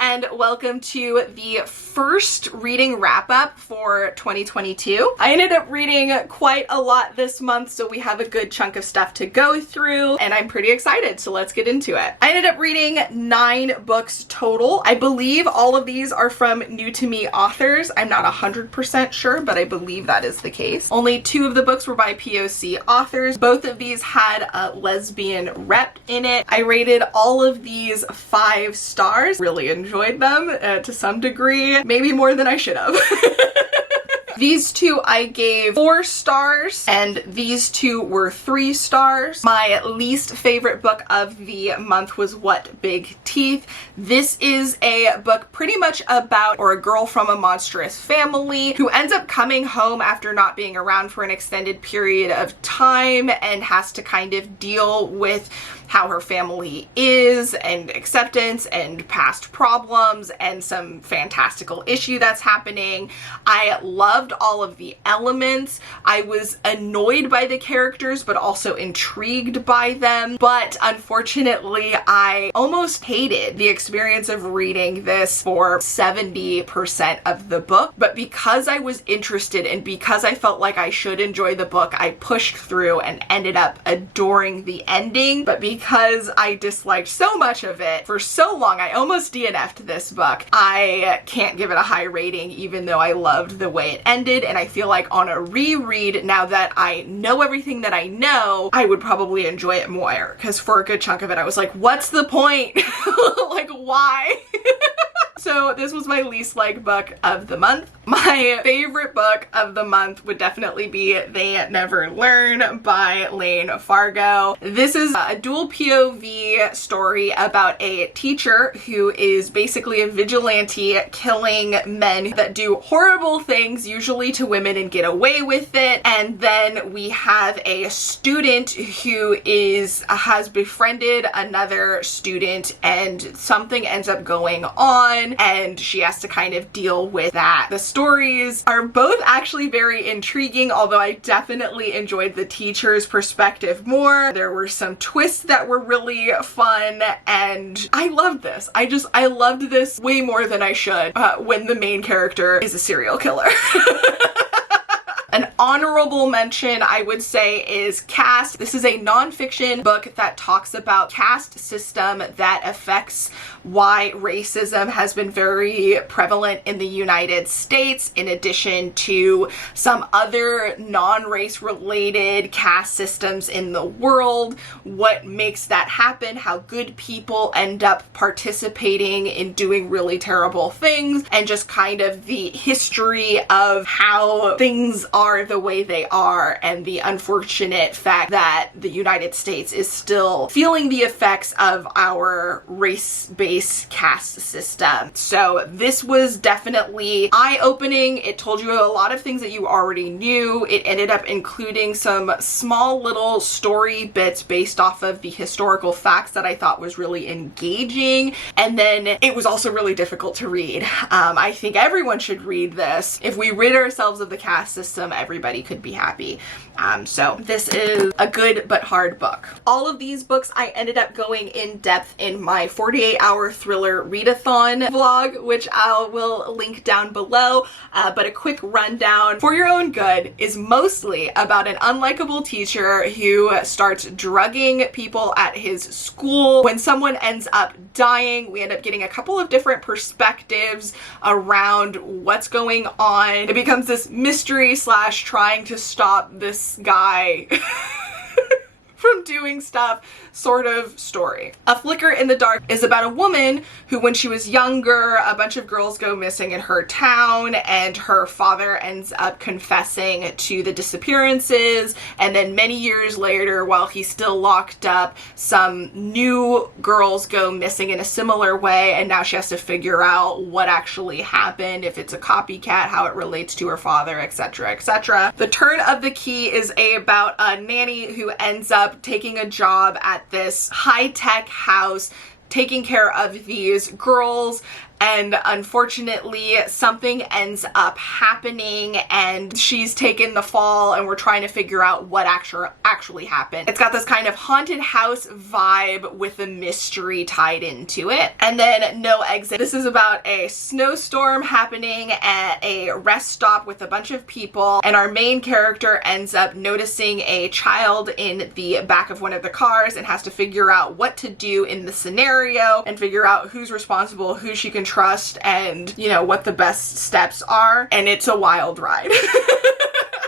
and welcome to the first reading wrap-up for 2022. I ended up reading quite a lot this month, so we have a good chunk of stuff to go through, and I'm pretty excited, so let's get into it. I ended up reading 9 books total. I believe all of these are from new to me authors. I'm not 100% sure, but I believe that is the case. Only 2 of the books were by POC authors. Both of these had a lesbian rep in it. I rated all of these 5 stars. Really enjoyed them to some degree, maybe more than I should have. These 2 I gave 4 stars, and these 2 were 3 stars. My least favorite book of the month was What Big Teeth. This is a book pretty much about a girl from a monstrous family who ends up coming home after not being around for an extended period of time and has to kind of deal with how her family is and acceptance and past problems and some fantastical issue that's happening. I loved all of the elements. I was annoyed by the characters but also intrigued by them, but unfortunately I almost hated the experience of reading this for 70% of the book. But because I was interested and because I felt like I should enjoy the book, I pushed through and ended up adoring the ending. But because I disliked so much of it for so long, I almost DNF'd this book. I can't give it a high rating even though I loved the way it ended, and I feel like on a reread, now that I know everything that I know, I would probably enjoy it more, because for a good chunk of it I was like, what's the point? Like, why? So this was my least liked book of the month. My favorite book of the month would definitely be They Never Learn by Lane Fargo. This is a dual POV story about a teacher who is basically a vigilante killing men that do horrible things, usually to women, and get away with it. And then we have a student who has befriended another student, and something ends up going on and she has to kind of deal with that. The stories are both actually very intriguing, although I definitely enjoyed the teacher's perspective more. There were some twists that were really fun, and I loved this. I loved this way more than I should when the main character is a serial killer. An honorable mention, I would say, is Caste. This is a nonfiction book that talks about caste system that affects why racism has been very prevalent in the United States, in addition to some other non-race related caste systems in the world, what makes that happen, how good people end up participating in doing really terrible things, and just kind of the history of how things are the way they are, and the unfortunate fact that the United States is still feeling the effects of our race-based caste system. So this was definitely eye-opening. It told you a lot of things that you already knew. It ended up including some small little story bits based off of the historical facts that I thought was really engaging. And then it was also really difficult to read. I think everyone should read this. If we rid ourselves of the caste system, everybody could be happy. So this is a good but hard book. All of these books I ended up going in depth in my 48-hour thriller readathon vlog, which I will link down below. But a quick rundown for your own good is mostly about an unlikable teacher who starts drugging people at his school. When someone ends up dying, we end up getting a couple of different perspectives around what's going on. It becomes this mystery slash trying to stop this guy from doing stuff sort of story. A Flicker in the Dark is about a woman who, when she was younger, a bunch of girls go missing in her town, and her father ends up confessing to the disappearances, and then many years later, while he's still locked up, some new girls go missing in a similar way, and now she has to figure out what actually happened, if it's a copycat, how it relates to her father, etc., etc. The Turn of the Key is about a nanny who ends up taking a job at this high-tech house taking care of these girls, and unfortunately something ends up happening and she's taken the fall, and we're trying to figure out what actually happened. It's got this kind of haunted house vibe with a mystery tied into it. And then No Exit. This is about a snowstorm happening at a rest stop with a bunch of people, and our main character ends up noticing a child in the back of one of the cars and has to figure out what to do in the scenario and figure out who's responsible, who she can trust, and, you know, what the best steps are. And it's a wild ride.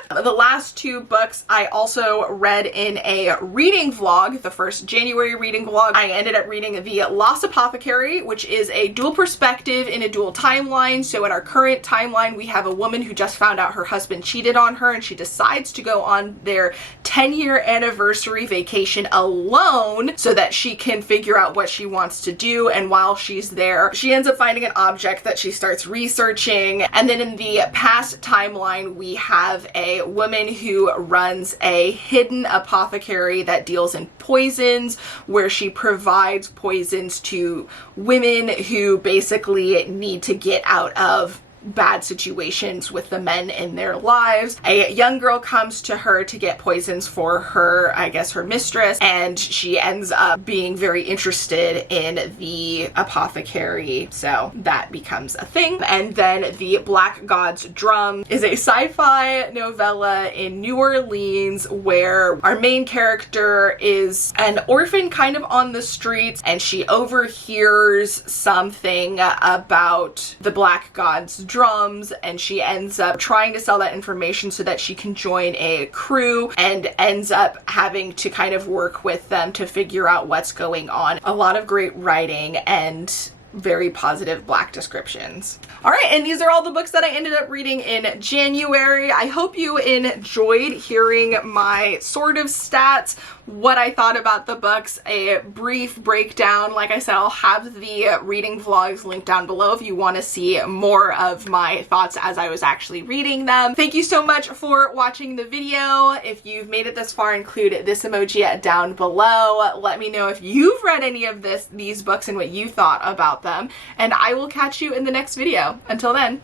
The last two books I also read in a reading vlog, the first January reading vlog. I ended up reading the Loss Apothecary, which is a dual perspective in a dual timeline. So in our current timeline, we have a woman who just found out her husband cheated on her, and she decides to go on their 10-year anniversary vacation alone so that she can figure out what she wants to do. And while she's there, she ends up finding an object that she starts researching. And then in the past timeline, we have a woman who runs a hidden apothecary that deals in poisons, where she provides poisons to women who basically need to get out of bad situations with the men in their lives. A young girl comes to her to get poisons for her, I guess her mistress, and she ends up being very interested in the apothecary, so that becomes a thing. And then the Black God's Drum is a sci-fi novella in New Orleans where our main character is an orphan kind of on the streets, and she overhears something about the Black God's drums, and she ends up trying to sell that information so that she can join a crew, and ends up having to kind of work with them to figure out what's going on. A lot of great writing and very positive Black descriptions. All right, and these are all the books that I ended up reading in January. I hope you enjoyed hearing my sort of stats, what I thought about the books, a brief breakdown. Like I said, I'll have the reading vlogs linked down below if you want to see more of my thoughts as I was actually reading them. Thank you so much for watching the video. If you've made it this far, include this emoji down below. Let me know if you've read any of these books and what you thought about them, and I will catch you in the next video. Until then.